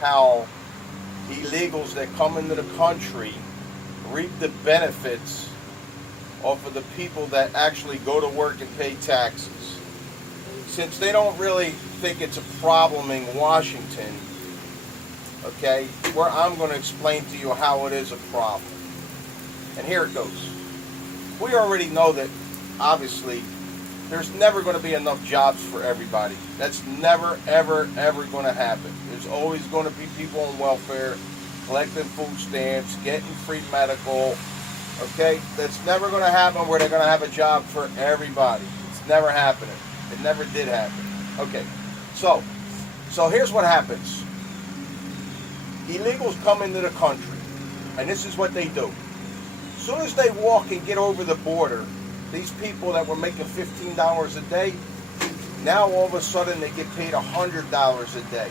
how illegals that come into the country reap the benefits off of the people that actually go to work and pay taxes. Since they don't really think it's a problem in Washington, okay, where I'm going to explain to you how it is a problem. And here it goes. We already know that, obviously, there's never going to be enough jobs for everybody. That's never, ever, ever going to happen. There's always going to be people on welfare, collecting food stamps, getting free medical. Okay? That's never going to happen where they're going to have a job for everybody. It's never happening. It never did happen. Okay. So here's what happens. Illegals come into the country, and this is what they do. As soon as they walk and get over the border, these people that were making $15 a day, now all of a sudden they get paid $100 a day.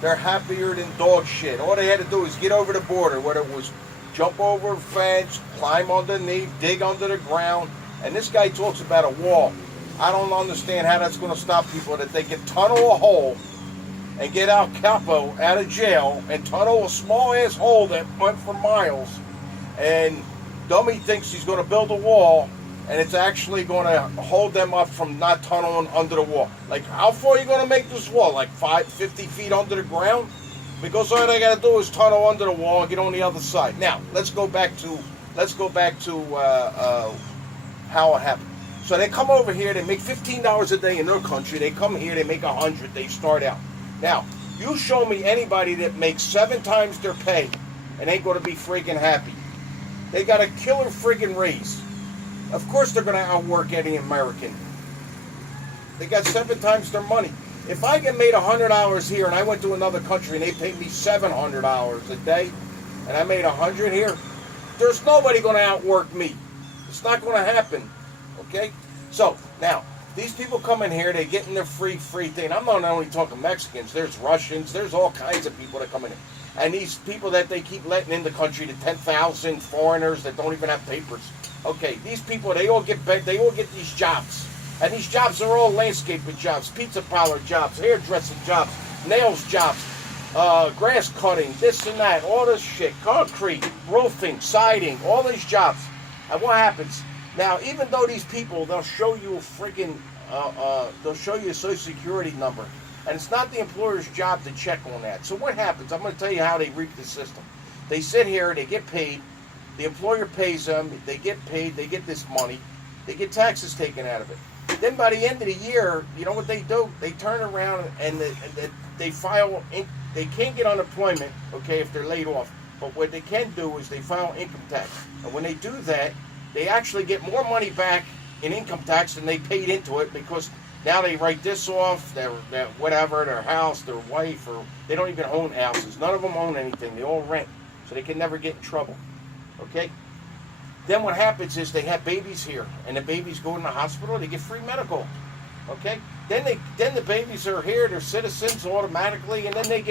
They're happier than dog shit. All they had to do is get over the border, whether it was jump over a fence, climb underneath, dig under the ground. And this guy talks about a wall. I don't understand how that's going to stop people that they can tunnel a hole and get Al Capo out of jail and tunnel a small ass hole that went for miles. And dummy thinks he's going to build a wall, and it's actually going to hold them up from not tunneling under the wall. Like, how far are you going to make this wall? Like 50 feet under the ground? Because all they got to do is tunnel under the wall and get on the other side. Now, let's go back to how it happened. So they come over here, they make $15 a day in their country. They come here, they make $100. They start out. Now, you show me anybody that makes 7 times their pay and ain't going to be freaking happy. They got a killer friggin' raise. Of course they're going to outwork any American. They got 7 times their money. If I get made $100 here and I went to another country and they paid me $700 a day and I made $100 here, there's nobody going to outwork me. It's not going to happen. Okay? So, now, these people come in here, they get in their free thing. I'm not only talking Mexicans, there's Russians, there's all kinds of people that come in here. And these people that they keep letting in the country, the 10,000 foreigners that don't even have papers. Okay, these people, they all get these jobs. And these jobs are all landscaping jobs, pizza parlor jobs, hairdressing jobs, nails jobs, grass cutting, this and that, all this shit, concrete, roofing, siding, all these jobs. And what happens? Now, even though these people, they'll show you a freaking, they'll show you a social security number. And it's not the employer's job to check on that. So what happens? I'm going to tell you how they reap the system. They sit here, they get paid, the employer pays them, they get paid, they get this money, they get taxes taken out of it. Then by the end of the year, you know what they do? They turn around and they file, they can't get unemployment, okay, if they're laid off. But what they can do is they file income tax. And when they do that, they actually get more money back in income tax than they paid into it, because now they write this off, their whatever, their house, their wife, or they don't even own houses. None of them own anything. They all rent. So they can never get in trouble. Okay? Then what happens is they have babies here, and the babies go in the hospital, they get free medical. Okay? Then the babies are here, they're citizens automatically, and then they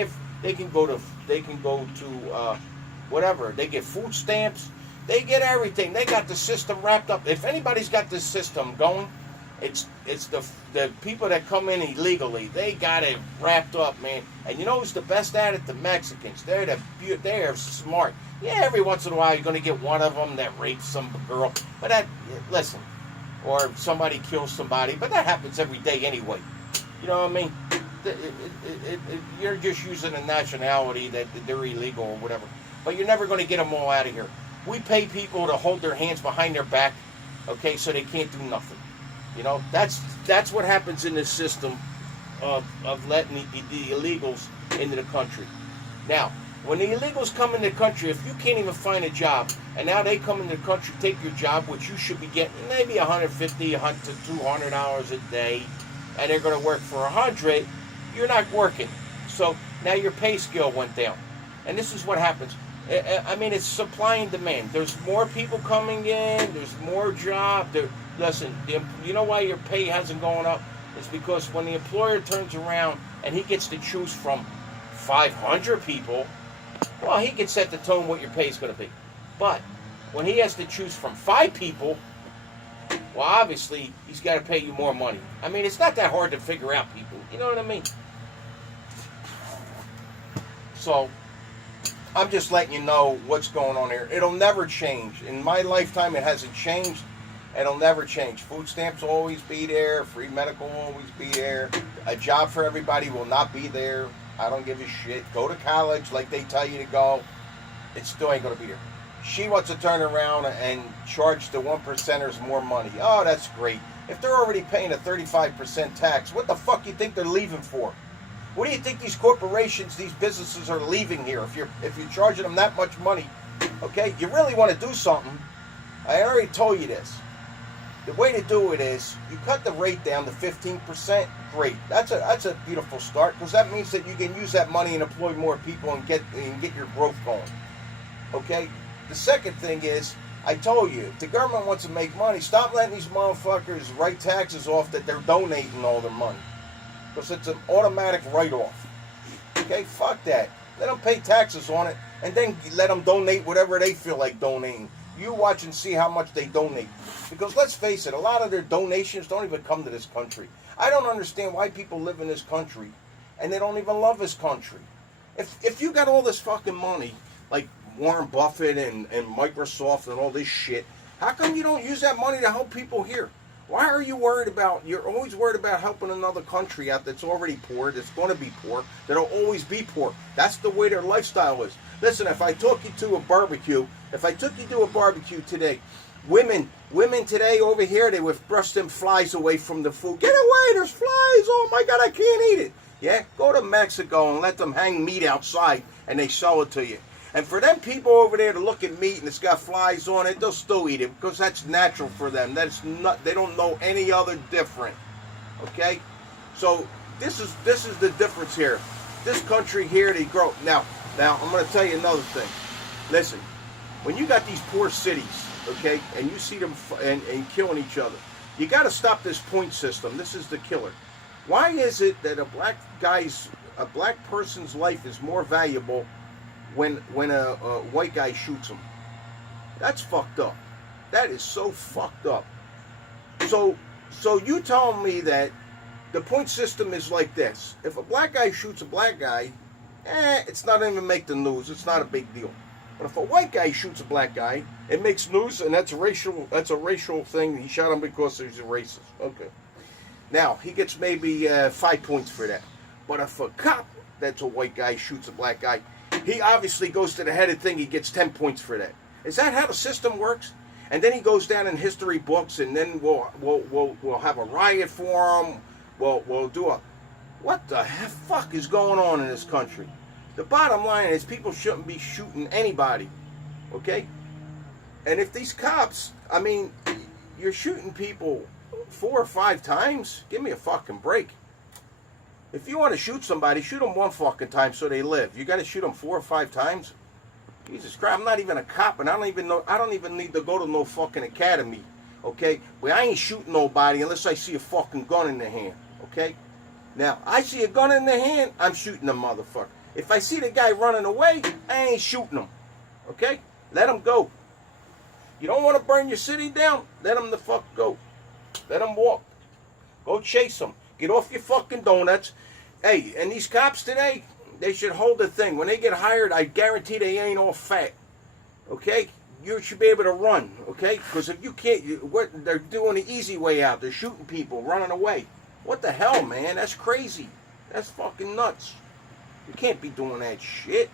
can go to whatever. They get food stamps. They get everything. They got the system wrapped up. If anybody's got this system going, it's the people that come in illegally. They got it wrapped up, man. And you know who's the best at it? The Mexicans. They're smart. Yeah, every once in a while you're going to get one of them that rapes some girl. But listen, or somebody kills somebody. But that happens every day anyway. You know what I mean? You're just using a nationality that they're illegal or whatever. But you're never going to get them all out of here. We pay people to hold their hands behind their back, okay, so they can't do nothing. You know, that's what happens in this system of letting the illegals into the country. Now, when the illegals come into the country, if you can't even find a job, and now they come into the country, take your job, which you should be getting maybe $150 to $200 a day, and they're going to work for $100, you're not working. So now your pay scale went down. And this is what happens. I mean, it's supply and demand. There's more people coming in. There's more jobs. Listen, you know why your pay hasn't gone up? It's because when the employer turns around and he gets to choose from 500 people, well, he can set the tone what your pay is going to be. But when he has to choose from 5 people, well, obviously, he's got to pay you more money. I mean, it's not that hard to figure out, people. You know what I mean? So I'm just letting you know what's going on here. It'll never change. In my lifetime, it hasn't changed. It'll never change. Food stamps will always be there. Free medical will always be there. A job for everybody will not be there. I don't give a shit. Go to college like they tell you to go. It still ain't going to be there. She wants to turn around and charge the 1%ers more money. Oh, that's great. If they're already paying a 35% tax, what the fuck do you think they're leaving for? What do you think these corporations, these businesses are leaving here? If you're charging them that much money, okay, you really want to do something. I already told you this. The way to do it is you cut the rate down to 15%. Great. That's a beautiful start, because that means that you can use that money and employ more people and get your growth going. Okay. The second thing is, I told you, if the government wants to make money, stop letting these motherfuckers write taxes off that they're donating all their money, because it's an automatic write-off. Okay, fuck that. Let them pay taxes on it, and then let them donate whatever they feel like donating. You watch and see how much they donate. Because let's face it, a lot of their donations don't even come to this country. I don't understand why people live in this country and they don't even love this country. If you got all this fucking money, like Warren Buffett and Microsoft and all this shit, how come you don't use that money to help people here? Why are you worried about, you're always worried about helping another country out that's already poor, that's going to be poor, that'll always be poor. That's the way their lifestyle is. Listen, if I took you to a barbecue today, women today over here, they would brush them flies away from the food. Get away, there's flies, oh my God, I can't eat it. Yeah, go to Mexico and let them hang meat outside and they sell it to you. And for them people over there to look at meat and it's got flies on it, they'll still eat it because that's natural for them. That's not, they don't know any other different. Okay? So this is the difference here. This country here, they grow. Now I'm going to tell you another thing. Listen, when you got these poor cities, okay, and you see them and killing each other, you got to stop this point system. This is the killer. Why is it that a black person's life is more valuable when a white guy shoots him? That's fucked up. That is so fucked up. So you telling me that the point system is like this: if a black guy shoots a black guy, it's not even make the news. It's not a big deal. But if a white guy shoots a black guy, it makes news, and that's a racial thing. He shot him because he's a racist. Okay. Now he gets maybe 5 points for that. But if a cop that's a white guy shoots a black guy, he obviously goes to the headed thing. He gets 10 points for that. Is that how the system works? And then he goes down in history books, and then we'll have a riot for him. We'll do a, what the fuck is going on in this country? The bottom line is people shouldn't be shooting anybody, okay? And if these cops, I mean, you're shooting people 4 or 5 times, give me a fucking break. If you want to shoot somebody, shoot them 1 fucking time so they live. You got to shoot them 4 or 5 times? Jesus Christ, I'm not even a cop, and I don't even need to go to no fucking academy, okay? Well, I ain't shooting nobody unless I see a fucking gun in their hand, okay? Now, I see a gun in their hand, I'm shooting the motherfucker. If I see the guy running away, I ain't shooting him, okay? Let him go. You don't want to burn your city down? Let him the fuck go. Let him walk. Go chase him. Get off your fucking donuts. Hey, and these cops today, they should hold the thing. When they get hired, I guarantee they ain't all fat. Okay? You should be able to run. Okay? Because if you can't, they're doing the easy way out. They're shooting people, running away. What the hell, man? That's crazy. That's fucking nuts. You can't be doing that shit.